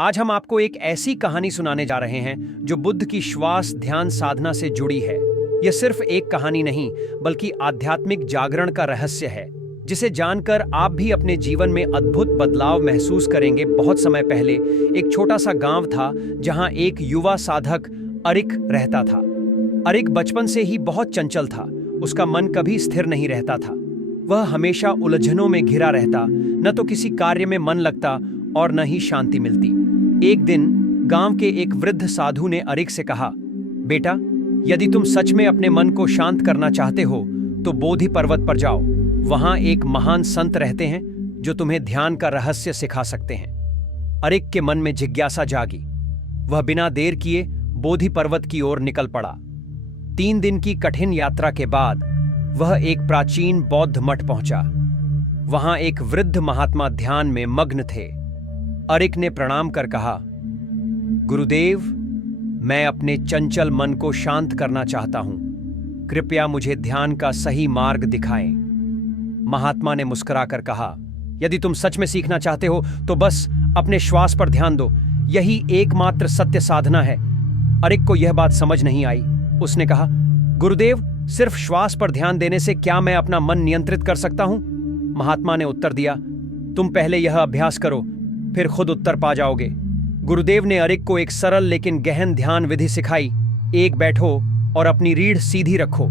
आज हम आपको एक ऐसी कहानी सुनाने जा रहे हैं जो बुद्ध की श्वास ध्यान साधना से जुड़ी है। यह सिर्फ एक कहानी नहीं, बल्कि आध्यात्मिक जागरण का रहस्य है, जिसे जानकर आप भी अपने जीवन में अद्भुत बदलाव महसूस करेंगे। बहुत समय पहले एक छोटा सा गांव था, जहां एक युवा साधक अरिक रहता था। अरिक बचपन से ही बहुत चंचल था। उसका मन कभी स्थिर नहीं रहता था। वह हमेशा उलझनों में घिरा रहता, न तो किसी कार्य में मन लगता और न ही शांति मिलती। एक दिन गांव के एक वृद्ध साधु ने अरिक से कहा, बेटा, यदि तुम सच में अपने मन को शांत करना चाहते हो तो बोधि पर्वत पर जाओ। वहां एक महान संत रहते हैं जो तुम्हें ध्यान का रहस्य सिखा सकते हैं। अरिक के मन में जिज्ञासा जागी। वह बिना देर किए बोधि पर्वत की ओर निकल पड़ा। 3 दिन की कठिन यात्रा के बाद वह एक प्राचीन बौद्ध मठ पहुंचा। वहां एक वृद्ध महात्मा ध्यान में मग्न थे। अरिक ने प्रणाम कर कहा, गुरुदेव, मैं अपने चंचल मन को शांत करना चाहता हूं। कृपया मुझे ध्यान का सही मार्ग दिखाएं। महात्मा ने मुस्कुराकर कहा, यदि तुम सच में सीखना चाहते हो तो बस अपने श्वास पर ध्यान दो। यही एकमात्र सत्य साधना है। अरिक को यह बात समझ नहीं आई। उसने कहा, गुरुदेव, सिर्फ श्वास पर ध्यान देने से क्या मैं अपना मन नियंत्रित कर सकता हूं? महात्मा ने उत्तर दिया, तुम पहले यह अभ्यास करो, फिर खुद उत्तर पा जाओगे। गुरुदेव ने अरिक को एक सरल लेकिन गहन ध्यान विधि सिखाई। 1, बैठो और अपनी रीढ़ सीधी रखो।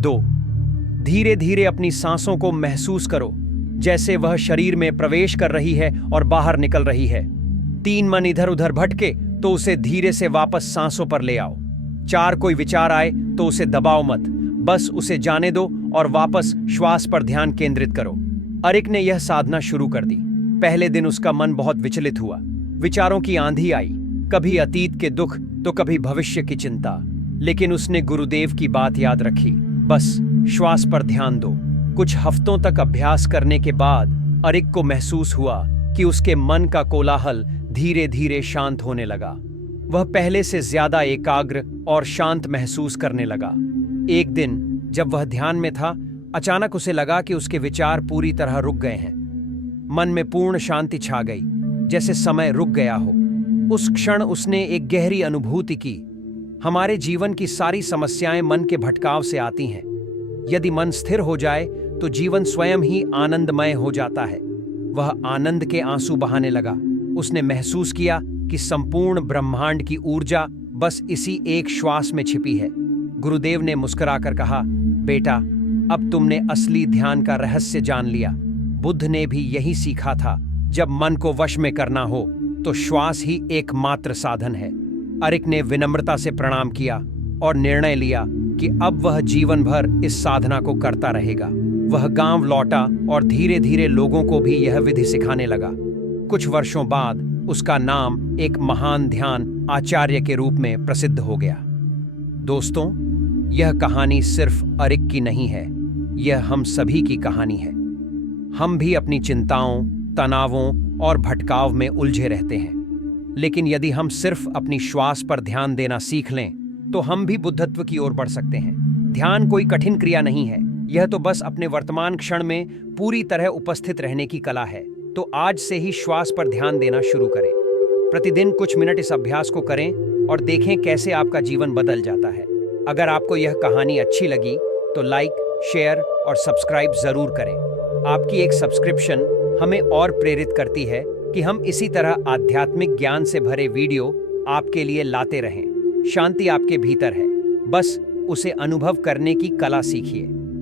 2, धीरे धीरे अपनी सांसों को महसूस करो, जैसे वह शरीर में प्रवेश कर रही है और बाहर निकल रही है। 3, मन इधर उधर भटके तो उसे धीरे से वापस सांसों पर ले आओ। 4, कोई विचार आए तो उसे दबाओ मत, बस उसे जाने दो और वापस श्वास पर ध्यान केंद्रित करो। अरिक ने यह साधना शुरू कर दी। पहले दिन उसका मन बहुत विचलित हुआ। विचारों की आंधी आई, कभी अतीत के दुख तो कभी भविष्य की चिंता। लेकिन उसने गुरुदेव की बात याद रखी, बस श्वास पर ध्यान दो। कुछ हफ्तों तक अभ्यास करने के बाद अरिक को महसूस हुआ कि उसके मन का कोलाहल धीरे धीरे शांत होने लगा। वह पहले से ज्यादा एकाग्र और शांत महसूस करने लगा। एक दिन जब वह ध्यान में था, अचानक उसे लगा कि उसके विचार पूरी तरह रुक गए हैं। मन में पूर्ण शांति छा गई, जैसे समय रुक गया हो। उस क्षण उसने एक गहरी अनुभूति की। हमारे जीवन की सारी समस्याएं मन के भटकाव से आती हैं। यदि मन स्थिर हो जाए तो जीवन स्वयं ही आनंदमय हो जाता है। वह आनंद के आंसू बहाने लगा। उसने महसूस किया कि संपूर्ण ब्रह्मांड की ऊर्जा बस इसी एक श्वास में छिपी है। गुरुदेव ने मुस्कुराकर कहा, बेटा, अब तुमने असली ध्यान का रहस्य जान लिया। बुद्ध ने भी यही सीखा था, जब मन को वश में करना हो तो श्वास ही एकमात्र साधन है। अरिक ने विनम्रता से प्रणाम किया और निर्णय लिया कि अब वह जीवन भर इस साधना को करता रहेगा। वह गांव लौटा और धीरे धीरे लोगों को भी यह विधि सिखाने लगा। कुछ वर्षों बाद उसका नाम एक महान ध्यान आचार्य के रूप में प्रसिद्ध हो गया। दोस्तों, यह कहानी सिर्फ अरिक की नहीं है, यह हम सभी की कहानी है। हम भी अपनी चिंताओं, तनावों और भटकाव में उलझे रहते हैं, लेकिन यदि हम सिर्फ अपनी श्वास पर ध्यान देना सीख लें तो हम भी बुद्धत्व की ओर बढ़ सकते हैं। ध्यान कोई कठिन क्रिया नहीं है, यह तो बस अपने वर्तमान क्षण में पूरी तरह उपस्थित रहने की कला है। तो आज से ही श्वास पर ध्यान देना शुरू करें। प्रतिदिन कुछ मिनट इस अभ्यास को करें और देखें कैसे आपका जीवन बदल जाता है। अगर आपको यह कहानी अच्छी लगी तो लाइक, शेयर और सब्सक्राइब जरूर करें। आपकी एक सब्सक्रिप्शन हमें और प्रेरित करती है कि हम इसी तरह आध्यात्मिक ज्ञान से भरे वीडियो आपके लिए लाते रहें। शांति आपके भीतर है, बस उसे अनुभव करने की कला सीखिए।